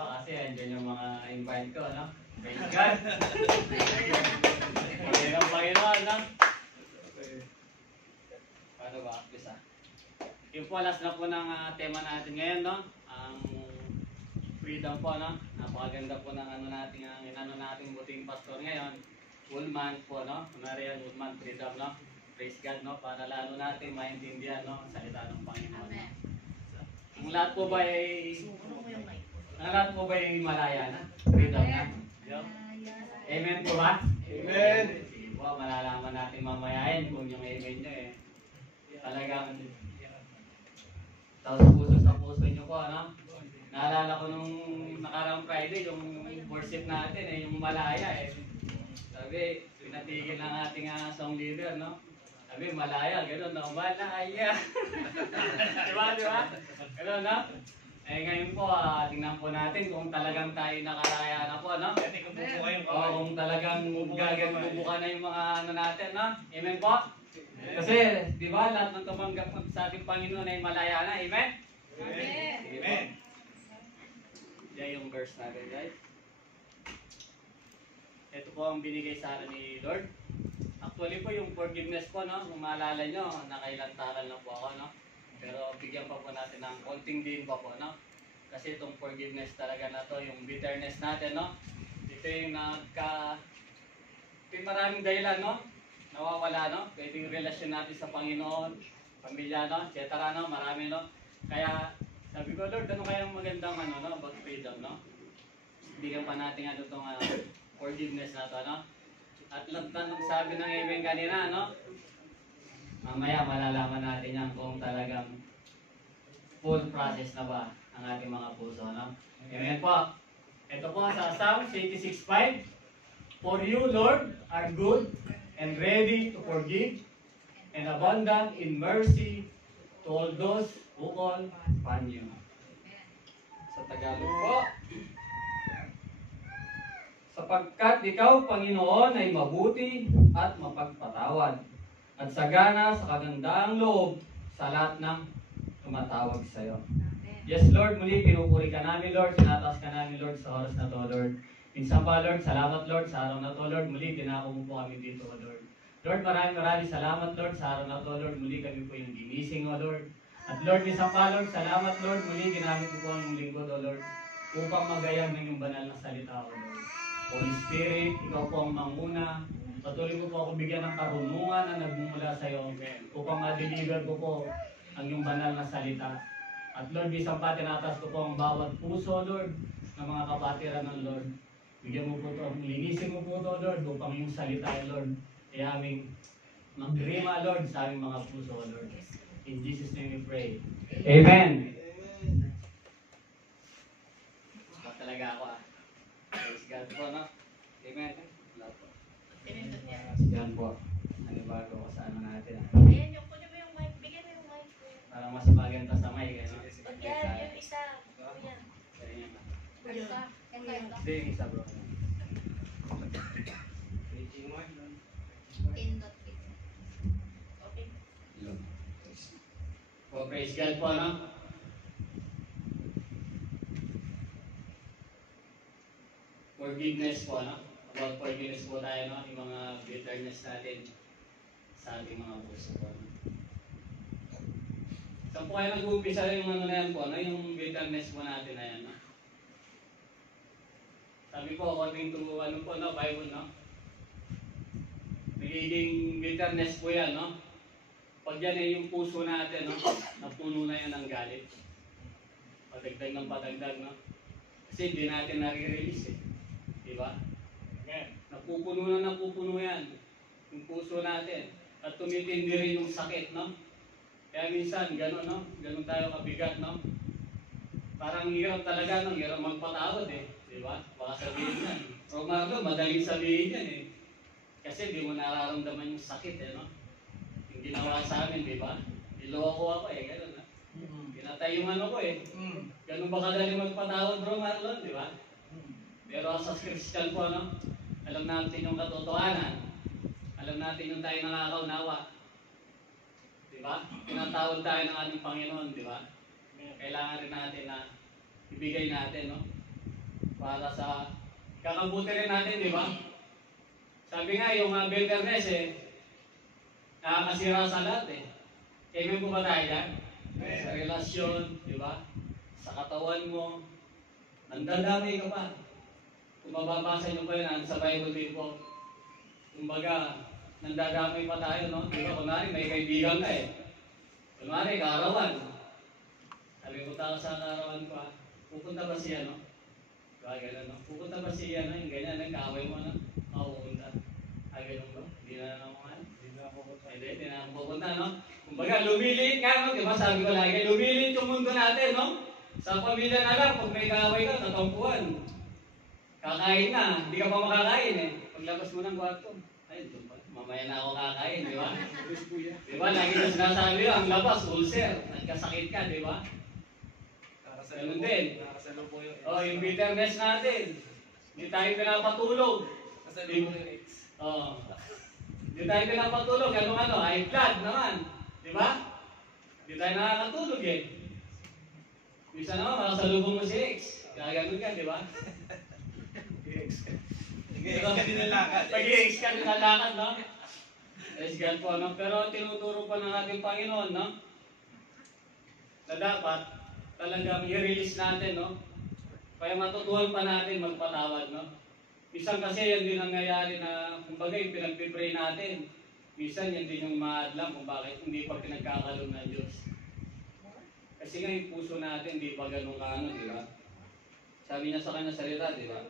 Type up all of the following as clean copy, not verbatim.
ba kasi andyan yung mga invite ko, no? Praise God! Pagkain ng Panginoon, no? Paano ba? Bisa. Yung po, last na po ng tema natin ngayon, no? Ang freedom po, no? Napakaganda po ng ano natin, ang inano natin buting pastor ngayon. Full month po, no? Kunwari yan, full month freedom, no? Praise God, no? Para lalo natin maintindihan, no? Ang salita ng Panginoon. No? Ang lahat po ba ay malaya na? Freedom na? Amen po ba? Amen. Wow, malalaman natin mamayain kung yung amen nyo eh. Talagang taos puso sa puso nyo po, ano? Naalala ko nung nakarang Friday, yung worship natin eh, yung malaya eh. Sabi, pinatigil ng ating song leader, no? Sabi, malaya, gano'n, no? Malaya. Diba? Gano'n, no? Eh ngayon po, tingnan po natin kung talagang tayo nakalaya na po, no? Kung talagang bubuka na yung mga ano natin, no? Amen po? Kasi, di ba, lahat ng tumanggap sa ating Panginoon ay malaya na. Amen? Amen. Amen. Yan yung verse natin, guys. Ito po ang binigay sa akin ni Lord. Actually po, yung forgiveness po, no? Kung maalala nyo, nakailantaran lang po ako, no? Pero bigyan pa po natin ng konting din pa po, no? Kasi itong forgiveness talaga na to, yung bitterness natin, no? Ito yung maraming dahilan, no? Nawawala, no? Pwede yung relasyon natin sa Panginoon, pamilya, no? Et cetera, no? Marami, no? Kaya, sabi ko, Lord, ano kayang magandang, ano, no? About freedom, no? Bigyan pa natin, ano, itong forgiveness na to, no? At tanong sabi ng Amen kanina, no? Mamaya malalaman natin yan kung talagang full process na ba ang ating mga puso, no? Amen po. Ito po sa Psalms 86:5. For you, Lord, are good and ready to forgive and abundant in mercy to all those who call upon you. Sa Tagalog po. Sapagkat ikaw, Panginoon, ay mabuti at mapagpatawad at sagana sa kagandaang loob sa lahat ng tumatawag sa iyo. Yes, Lord, muli pinupuri ka namin, Lord. Sinataas ka namin, Lord, sa oras na to, Lord. Minsan pa, Lord, salamat, Lord, sa araw na to, Lord. Muli, tinako mo po kami dito, Lord. Lord, maraming salamat, Lord, sa araw na to, Lord. Muli kami po yung ginising, O Lord. At Lord, minsan pa, Lord, salamat, Lord. Muli, ginamit mo po ang lingkod, O Lord, upang magayang ng yung banal na salita, O Lord. Holy Spirit, ikaw po ang manguna. Patuloy mo po ako bigyan ng karunungan na nagmumula sa iyo upang ma-deliver ko po ang iyong banal na salita. At Lord, isang pa tinatas ko po ang bawat puso, Lord, ng mga kapatiran ng Lord. Bigyan mo po ito, linisin mo po ito, Lord, upang yung salita, Lord, ay aming magrima, Lord, sa aming mga puso, Lord. In Jesus' name we pray. Amen. Baka talaga ako Praise God po, no? Amen. Wala po. Yan po. Ano bago ko sa ano natin, Ayan, yung kunin mo yung mic. Bigyan mo yung mic. Para mas maganda sa mic, ano? Yan, yung isa. Yan. Isa. Hindi, yung isa bro. Okay. Oh, praise God po, no? Forgiveness po, no? About forgiveness po tayo, no? Yung mga bitterness natin sa ating mga puso po, no? Saan po kayo nag-uumpisa yung ano na yan po, no? Yung bitterness po natin na yan, no? Sabi po, according to ano po, no? Bible, no? Nagiging bitterness po yan, no? Pag yan ay yung puso natin, no? Napuno na yan ng galit. Padagdag ng padagdag, no? Kasi hindi natin nare-release, eh. Diba? Napupuno yan. Yung puso natin. At tumitindi rin yung sakit, no? Kaya minsan, gano'n, no? Gano'n tayo kabigat, no? Parang hirap talaga, no? Hirap magpatawad, eh. Diba? Baka sabihin yan. Romarlo, madaling sabihin yan, eh. Kasi di mo nararamdaman yung sakit, eh, no? Yung ginawa sa amin, diba? Niloko ako, eh. Gano'n, no? Pinatay yung ano ko, eh. Ganun ba kadali magpatawad, bro, Marlon, di ba? Pero as a Christian po, no? Alam natin yung katotohanan. Alam natin yung tayo nakakaunawa. Di ba? Tinatawad tayo ng ating Panginoon, di ba? Kailangan rin natin na ibigay natin, no? para sa kakabuti rin natin, di ba? Sabi nga, yung bitterness nakakasira sa lahat Amen po ba tayo dyan? Sa relasyon, di ba? Sa katawan mo, nandadamay ka pa. Kung mababasa nyo pa yun, sa Bible din po. Kumbaga, nandadamay pa tayo, no? Di ba, kunwari, may kaibigan ka Kunwari, kaarawan. Sabi ko tayo sa kaarawan ko, pupunta ba siya, no? Diba, gano'n, no? Pupunta ba siya, no? Yung ganyan, nagkaway mo, no? Mapupunta. Gano'n ba? Hindi na naman. Hindi na pupunta, no? Kumbaga, lumiliit nga, no? Diba, sabi ko lagi, lumiliit yung mundo natin, no? Sa pamilya na lang, pag may kaaway ka, tatampuan. Kakain na, hindi ka pa makakain Paglabas mo ng kwarto, ay, mamaya na ako kakain, di ba? Di ba, lagi na sinasabi ang labas, ulcer, nagkasakit ka, di ba? Ganun din. Yung bitterness natin, hindi tayo pinapatulog. Hindi tayo pinapatulog, high blood naman, di ba? Hindi tayo nakakatulog Bisa naman, makasalubong mo si X. Gaganon ka, di ba? Pag-i-X ka din nalakad, no? Praise God po, no? Pero tinuturo po ng ating Panginoon, no? Na dapat talagang i-release natin, no? Kaya matutuhan pa natin magpatawad, no? Minsan kasi yan din nangyayari na, kumbaga yung pinagpipray natin. Minsan yan din yung maadlang kung bakit hindi pa pinagkakalong ng Diyos. Kasi nga yung puso natin, di pa ganun kaano, di ba? Sabi niya sa kanya salita, di ba?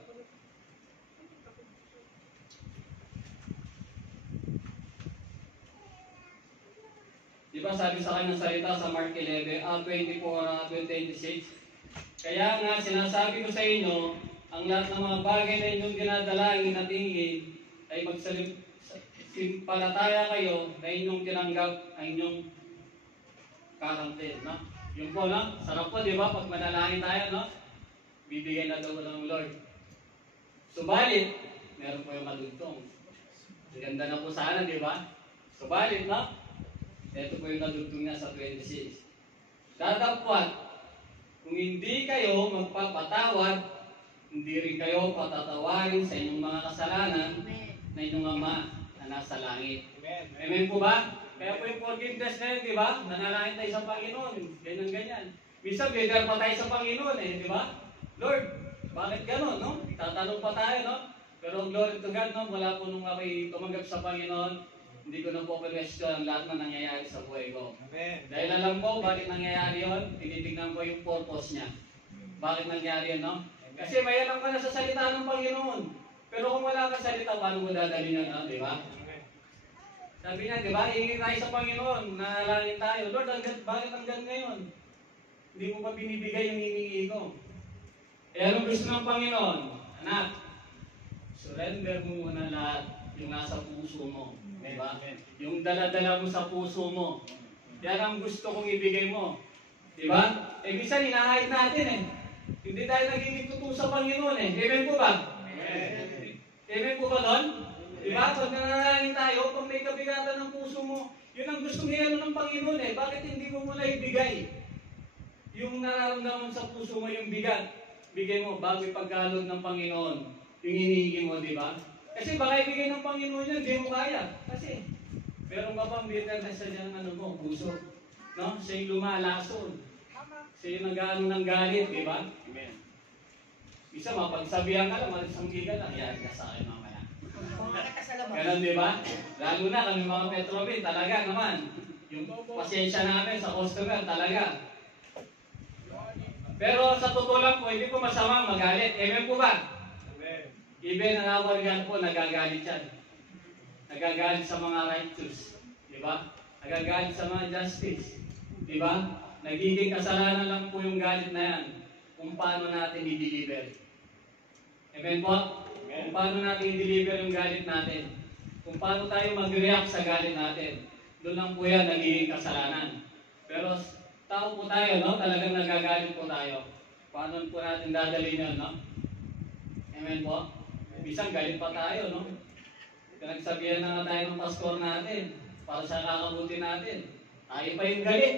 Di ba sabi sa kanya salita sa Mark 11, 24, 26? Kaya nga, sinasabi ko sa inyo, ang lahat ng mga bagay na inyong dinadalangin at hingin ay magsimpalataya kayo na inyong tinanggap ay inyong kakamtin, no? Yung po, no? Sarap po, di ba? Pag manalangin tayo, no? Bibigay na daw ng Lord. Subalit, meron po yung kadugtong. Ganda na po sana, di ba? Subalit, no? Ito po yung kadugtong niya sa 26. Datapwat, kung hindi kayo magpapatawad, hindi rin kayo patatawarin sa inyong mga kasalanan na inyong Ama na nasa langit. Amen. Amen po ba? Kaya po yung forgiveness na yun, di ba? Nanalangin tayo sa Panginoon. Ganyan. Minsan, bigyan pa tayo sa Panginoon di ba? Lord, bakit gano'n, no? Tatanong pa tayo, no? Pero glory to God, no? Wala po nung ako'y tumanggap sa Panginoon, hindi ko na po question ang lahat na nangyayari sa buhay ko. Amen. Dahil alam ko, bakit nangyayari yun? Tinitingnan ko yung purpose niya. Bakit nangyari yun, no? Kasi may alam ka na sa salita ng Panginoon. Pero kung wala kang salita, paano mo dadalhin yun, no? Di ba? Sabi niya, di ba, iingin tayo sa Panginoon, nanalangin tayo. Lord, bakit hanggang ngayon? Hindi mo pa binibigay yung hiningi ko. Anong gusto ng Panginoon? Anak, surrender mo muna lahat yung nasa puso mo. Di ba? Yung dala-dala mo sa puso mo. Yan ang gusto kong ibigay mo. Di ba? Minsan, hinahide natin Hindi tayo naging tutuwa sa Panginoon Amen po ba? Amen po ba doon? Diba? Pag nanalangin tayo, pag may kabigatan ng puso mo, yun ang gusto niya ng Panginoon Bakit hindi mo muna ibigay? Yung nararamdaman sa puso mo, yung bigat, bigay mo bago ipagkaloob ng Panginoon. Yung hinihingi mo, di ba? Kasi baka ibigay ng Panginoon yan, hindi mo kaya. Kasi, meron ka pang bitterness sa dyan ng puso. No? Siya yung lumalason. Siya yung nag-aano ng galit, di ba? Amen. Isa, mapagsabihan ka lang, malisanggi ka lang, yan ka sa akin mamaya. Ganun, di ba? Lalo na kami mga Petrovin, talaga naman. Yung pasensya namin sa customer, talaga. Pero sa totoo lang po, hindi po masama magalit. Amen po ba? Amen. Even ang awal yan po, nagagalit yan. Nagagalit sa mga righteous. Di ba? Nagagalit sa mga justice. Di ba? Nagiging kasalanan lang po yung galit na yan kung paano natin i-deliver. Amen po? Amen. Kung paano natin i-deliver yung galit natin. Kung paano tayo mag-react sa galit natin. Doon lang po yan nagiging kasalanan. Pero tao po tayo, no? Talagang nagagalit po tayo. Paano po natin dadalhin yun, no? Amen po? Bisang galit pa tayo, no? Pinagsabihan na nga tayo ng pastor natin para sa kakabuti natin. Tayo pa yung galit.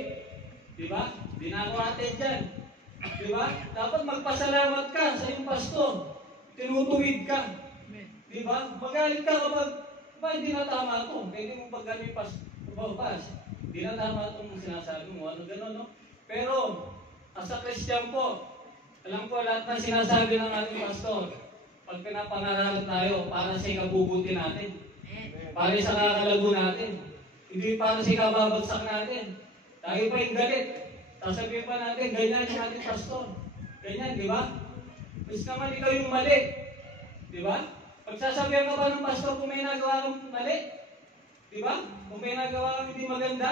Di ba? Di na ako atin dyan. Di ba? Dapat magpasalamat ka sa iyong pastor. Tinutuwid ka. Di ba? Magalit ka kapag, ba, hindi na tama ito. Pwede mo pag kami pas, hindi na tama itong sinasabi mo. Ano gano'n, no? Pero, as a Christian po, alam ko lahat ng sinasabi ng ating pastor, pag pinapangaralan tayo, para sa ikabubuti natin. Para sa kakalago natin. Hindi para sa ikababagsak natin. Tayo pa yung galit. Sasabihin pa natin, ganyan yung ating pastor. Ganyan, di ba? Mas naman ikaw yung mali. Di ba? Pagsasabihan ka ba ng pastor kung may nagawa kang mali? Di ba? Kung may nagawa kang hindi maganda,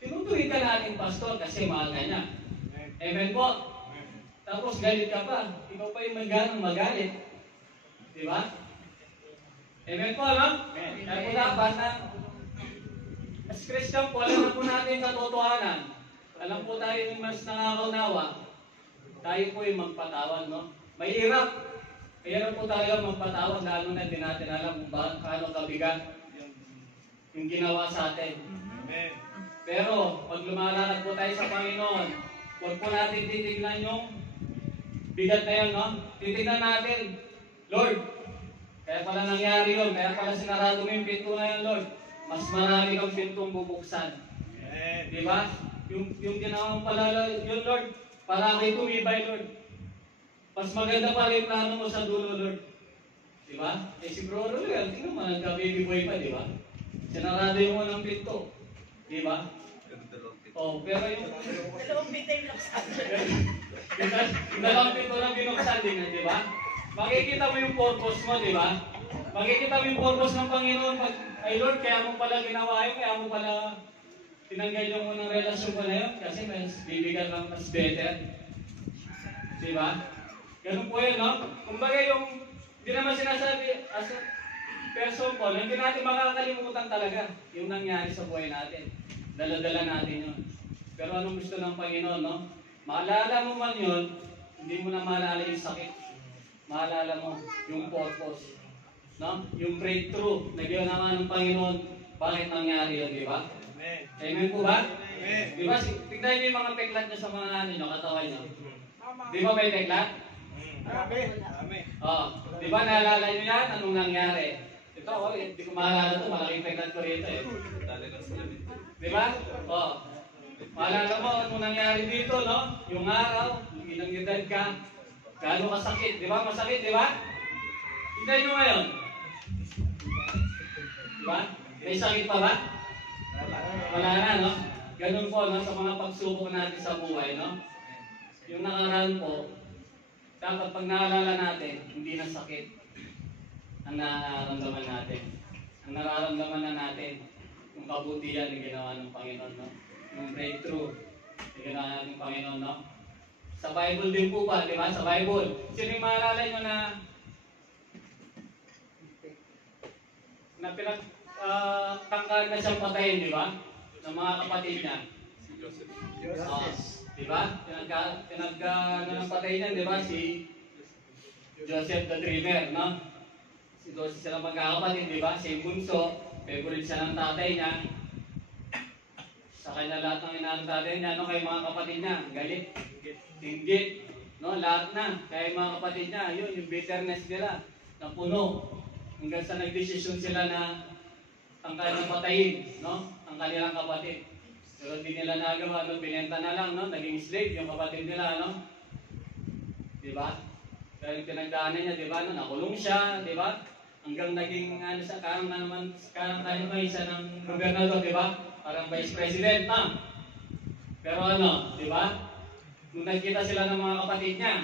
tinutuwid ka na ating pastor kasi mahal ka niya. Amen po. Tapos galit ka pa. Ikaw pa yung magalit. Di ba? Amen po, no? Kaya po dapat na as Christian po, alam na po natin katotohanan. Alam po tayo yung mas nakakaunawa. Tayo po yung magpatawad, no? Mahirap. Mahirap po talaga magpatawad, lalo na hindi natin alam kung paano kabigat yung ginawa sa atin. Amen. Pero, pag lumalanad po tayo sa Panginoon, huwag po natin titignan yung bigat na yun, no? Titignan natin, Lord, kaya pala nangyari yun, kaya pala sinarado mo yung pinto na yun, Lord. Mas marami kang pintong bubuksan. Amen. Di ba? Yung ginawang pala yun, Lord, para ako'y tumibay, Lord. Mas maganda pala yung plano mo sa dulo, Lord. Di ba? Eh si Bro Rolly, tingnan mo, nagka-baby boy pa, di ba? Sinarado yung unang pinto. Di ba? Oh, pero yung Dalawang pinto yung laksan. yung dalawang pinto lang binuksan din, di ba? Makikita mo yung purpose mo, di ba? Makikita mo yung purpose ng Panginoon pag, ay Lord, kaya mo pala ginawa yun, kaya mo pala tinanggal yung unang relasyon ko na yun, kasi mas bibigyan lang mas better. Di ba? Ganun po yun, no? Kumbaga yung, hindi naman sinasabi, as a person po, hindi natin makakalimutan talaga yung nangyari sa buhay natin. Dala-dala natin yun. Pero anong gusto ng Panginoon, no? Maalala mo man yun, hindi mo na maalala yung sakit. Maalala mo yung purpose. No? Yung breakthrough na ginawa ng Panginoon, bakit nangyari yun, di ba? Amen. Amen po ba? Amen. Di ba? Tignan niyo yung mga peklat niyo sa mga ano nyo, katawan nyo. Di ba may peklat? Amen. Amen. Oh, di ba naalala nyo yan? Anong nangyari? Ito, oh, hindi ko maalala ito. Malaking peklat ko rito eh. Di ba? Oh. Maalala mo anong nangyari dito, no? Yung araw, yung ilang edad ka, gaano kasakit. Di ba? Masakit, di ba? Tignan nyo ngayon. Di ba? May sakit pa ba? Wala na, no? Ganun po, no? Sa mga pagsubok natin sa buhay, no? Yung nakaraan po, dapat pag naalala natin, hindi na sakit ang nararamdaman natin. Ang nararamdaman na natin, yung kabutihan na ginawa ng Panginoon, no? Yung breakthrough na ginawa ng Panginoon, no? Sa Bible din po ba, di ba? Sa Bible. Sino yung maalala nyo na pinagtangkaan na siyang patayin, di ba? Ng mga kapatid niya. Di ba? Pinag patay niya, di ba? Si Joseph the Dreamer, no? Si Joseph sila magkakapatid, di ba? Si Bunso, favorite siya ng tatay niya. Sa kanya lahat ng inaano tatay niya, no? Kaya mga kapatid niya, galit, tinggit, no? Lahat na. Kaya yung mga kapatid niya, yun, yung bitterness nila, na puno. Hanggang sa nagdesisyon sila na ang kanilang patayin, no? Ang kanilang kapatid. Pero hindi nila nagawa, no? Binenta na lang, no? Naging slave yung kapatid nila, no? Di ba? Pero yung pinagdaanan niya, di ba? No? Nakulong siya, di ba? Hanggang naging, ano siya, karang tayo isa ng gobernador, di ba? Parang vice president, na. Pero ano, di ba? Nung nagkita sila ng mga kapatid niya,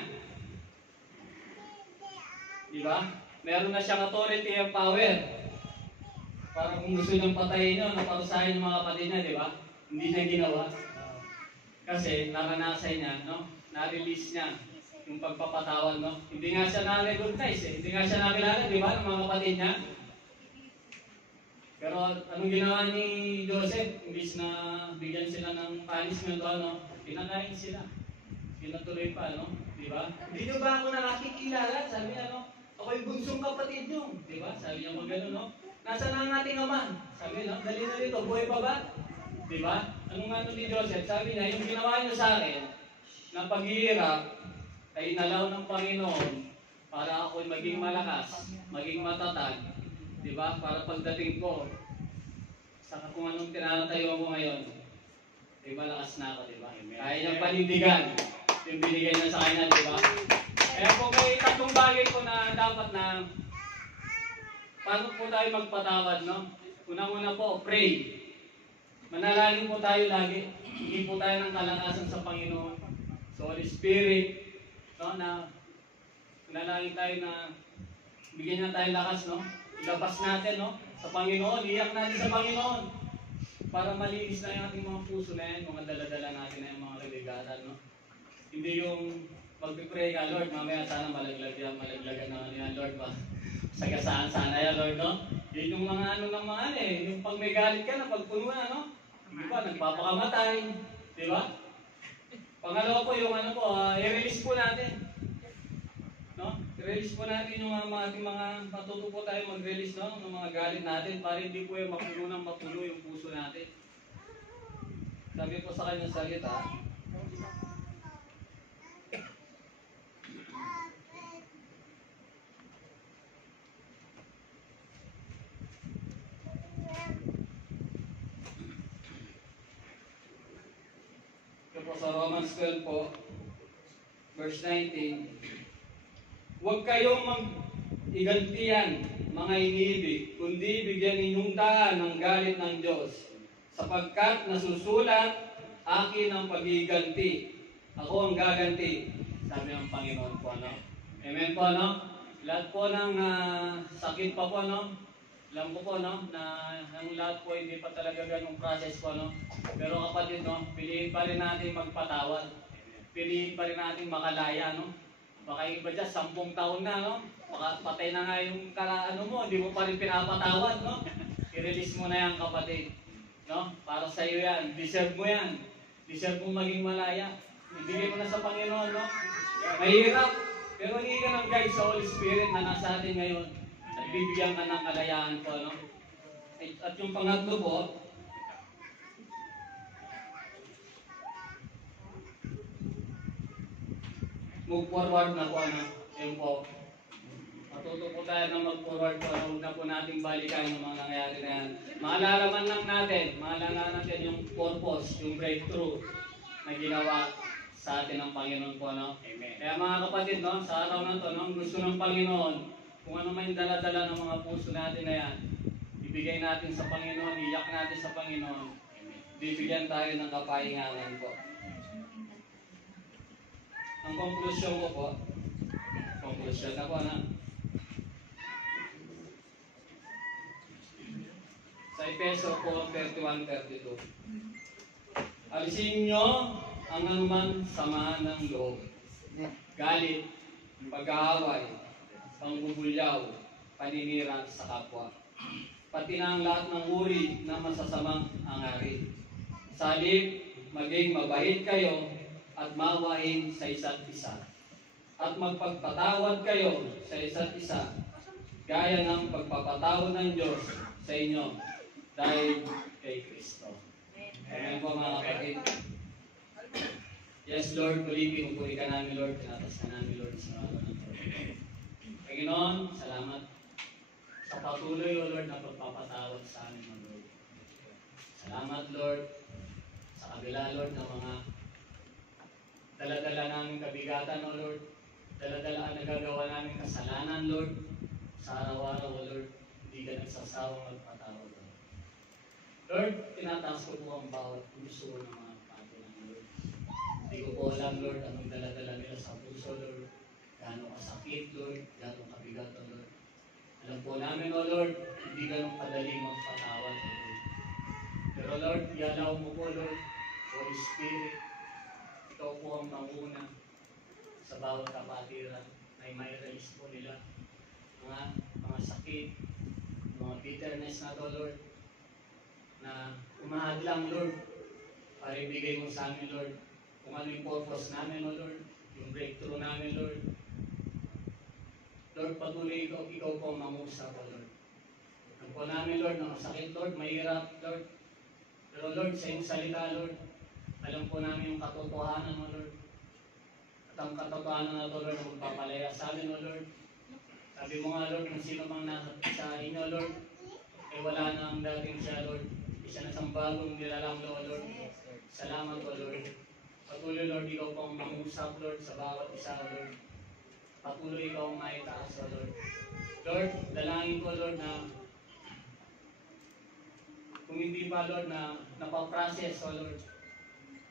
di ba? Meron na siyang authority and power. Para kung gusto niyang patayin niyo, naparusahin ng mga kapatid niya, di ba? Hindi niya ginawa. Kasi naranasan niya, no? Na-release niya yung pagpapatawad, no? Hindi nga siya na-recognize, eh. Hindi nga siya nakilala, di ba? Ng mga kapatid niya. Pero anong ginawa ni Joseph? Imbis na bigyan sila ng punishment, no? Pinakain sila. Pinatuloy pa, no? Di ba? Hindi niyo ba ako nakikilala? Sabi niya, no? Ako'y bunsong kapatid niyo. Di ba? Sabi niya magano, no? Nasaan ang ating ama? Sabi niya, dali na dito, buhay pa ba? Di ba? Anong ano ni Joseph? Sabi niya, yung ginawa niyo sa akin, ng paghihirap ay inalaw ng Panginoon para ako'y maging malakas, maging matatag, di ba? Para pagdating ko, sa kung anong tinatayo ko ngayon, ay malakas na ako, di ba? Kaya niyang panindigan yung binigay niya sa kanya, di ba? Kaya po may tatlong bagay po na dapat na paano po tayo magpatawad, no? Unang-una po, pray. Manalangin po tayo lagi. Hindi po tayo ng kalakasan sa Panginoon. So, Holy Spirit, no, na manalangin tayo na bigyan niya tayo lakas, no? Ilabas natin, no? Sa Panginoon, iyak natin sa Panginoon. Para malinis na yung ating mga puso na yan, mga daladala natin na yung mga religatan, no? Hindi yung magpipray ka, Lord, mamaya sana malaglagan na yan, Lord, ba? Sagasaan sana yan, Lord, no? Yun yung mga ano ng mga ano eh, yung pag may galit ka na, pagpuno na, no? Di ba, nagpapakamatay, di ba? Pangalawa po, yung ano po, i-release po natin. No? I-release po natin yung mga ating mga, matuto po tayo mag-release, no? Ng mga galit natin, para hindi po yung mapuno yung puso natin. Sabi po sa kanyang salita, sa Romans 12 po, verse 19, huwag kayong mag-igantihan, mga iniibig, kundi bigyan ninyong daan ng galit ng Diyos, sapagkat nasusulat, akin ang pag-iganti, ako ang gaganti, sabi ng Panginoon po, no? Amen po, no? Lahat po ng sakit pa po, no? Alam ko po, no, na ang lahat po hindi pa talaga ganong process po, no? Pero kapatid, no, piliin pa rin natin magpatawad. Piliin pa rin natin makalaya, no? Baka yung iba dyan, 10 taon na, no? Baka patay na nga yung ano mo, hindi mo pa rin pinapatawad, no? I-release mo na yan, kapatid. No? Para sa iyo yan. Deserve mo yan. Deserve mo maging malaya. Ibigay mo na sa Panginoon, no? Mahirap. Pero hindi ka ng guide sa Holy Spirit na nasa atin ngayon. At bibigyan ka ng kalayaan po, no? At yung pangatlo po, move forward na po, ano? Yun po. Matuto po tayo na mag-forward po, ano? Huwag na po nating balikan yung mga nangyayari na yan. Maalalaman lang natin, maalala natin yung purpose, yung breakthrough na ginawa sa atin ng Panginoon po, no? Amen. Kaya mga kapatid, no, sa araw na to, no, ang gusto ng Panginoon, kung ano man yung dala-dala ng mga puso natin na yan, ibigay natin sa Panginoon, iyak natin sa Panginoon, bibigyan tayo ng kapahinganan po. Ang konklusyon ko po, konklusyon na po na, sa Efeso 4:31-32, alisin nyo ang anuman samahan ng loob, galit, pag-aaway, pangbubulyaw, paninira sa kapwa, pati na ang lahat ng uri na masasamang hangarin. Sa halip, maging mabait kayo at maawain sa isa't isa, at magpagpatawad kayo sa isa't isa, gaya ng pagpapatawad ng Diyos sa inyo dahil kay Kristo. Amen po mga kapatid. Yes, Lord, pulipin, upuri ka namin, Lord, tinatas ka namin, Lord, sa araw ng Panginoon, salamat sa patuloy, O Lord, na pagpapatawad sa amin, O Lord. Salamat, Lord, sa kabila, Lord, ng mga dala-dala namin kabigatan, O Lord. Dala-dala ang nagagawa namin kasalanan, Lord. Sa araw-araw, O Lord, hindi ka nagsasawang magpatawad, O Lord. Lord, tinataas ko po ang bawat puso ng mga kapatid ng Lord. Hindi ko po alam, Lord, anong dala-dala nila sa puso, Lord. Gano'ng kasakit, Lord, gano'ng kabigat, O Lord. Alam po namin, O Lord, hindi gano'ng kadali magpatawad, O Lord. Pero Lord, ialaw mo po, Lord, Holy Spirit, ikaw po ang manguna sa bawat kapatiran na may release po nila. Mga sakit, mga bitterness na to, Lord, na umahadlang, Lord, para ibigay mo sa amin, Lord, kung ano yung purpose namin, O Lord, yung breakthrough namin, Lord. Lord, patuloy ikaw po ang mangusap, O Lord. Alam po namin, Lord, na masakit, Lord, mahirap, Lord. Pero Lord, sa iyong salita, Lord, alam po namin yung katotohanan, O Lord. ang katotohanan na to, Lord, na magpapalaya sa amin, O Lord. Sabi mo nga, Lord, kung sino mang nasa sa inyo, Lord, eh wala na ang dating siya, Lord. Isa na isang bagong nilalang, O Lord. Salamat, O Lord. Patuloy, Lord, ikaw pong mangusap, Lord, sa bawat isa, O Lord. Patuloy ikaw ang maitaas, O Lord. Lord, dalangin ko, Lord, na kung hindi pa, Lord, na napaprocess, O Lord,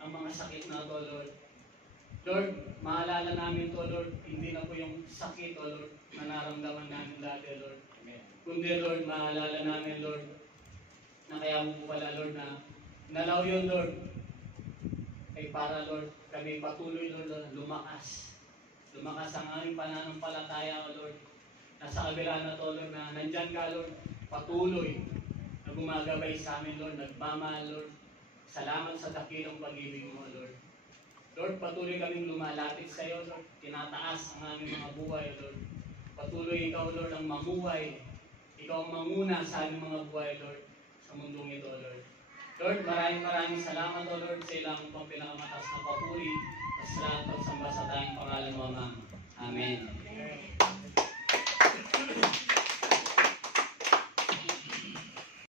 ang mga sakit na to, Lord. Lord, maalala namin to, Lord, hindi na po yung sakit, O Lord, na naramdaman namin dati, Lord. Kundi, Lord, maalala namin, Lord, na kaya mo po pala, Lord, na nalaw yun, Lord, ay para, Lord, kami patuloy, Lord, na lumakas. Lumakas ang aming pananampalataya, O Lord. Nasa kabila na to, Lord, na nandyan ka, Lord, patuloy na gumagabay sa amin, Lord, nagmamahal, Lord. Salamat sa dakilang pag-ibig mo, Lord. Lord, patuloy kaming lumalapit sa iyo, Lord. Tinataas ang aming mga buhay, Lord. Patuloy ikaw, Lord, ang mamuhay. Ikaw ang manguna sa aming mga buhay, Lord, sa mundong ito, Lord. Lord, maraming salamat, O Lord, sa ilang pang pinakamatas na papuri at sa lahat pagsamba sa tayong pangalan mo, Ama. Amen.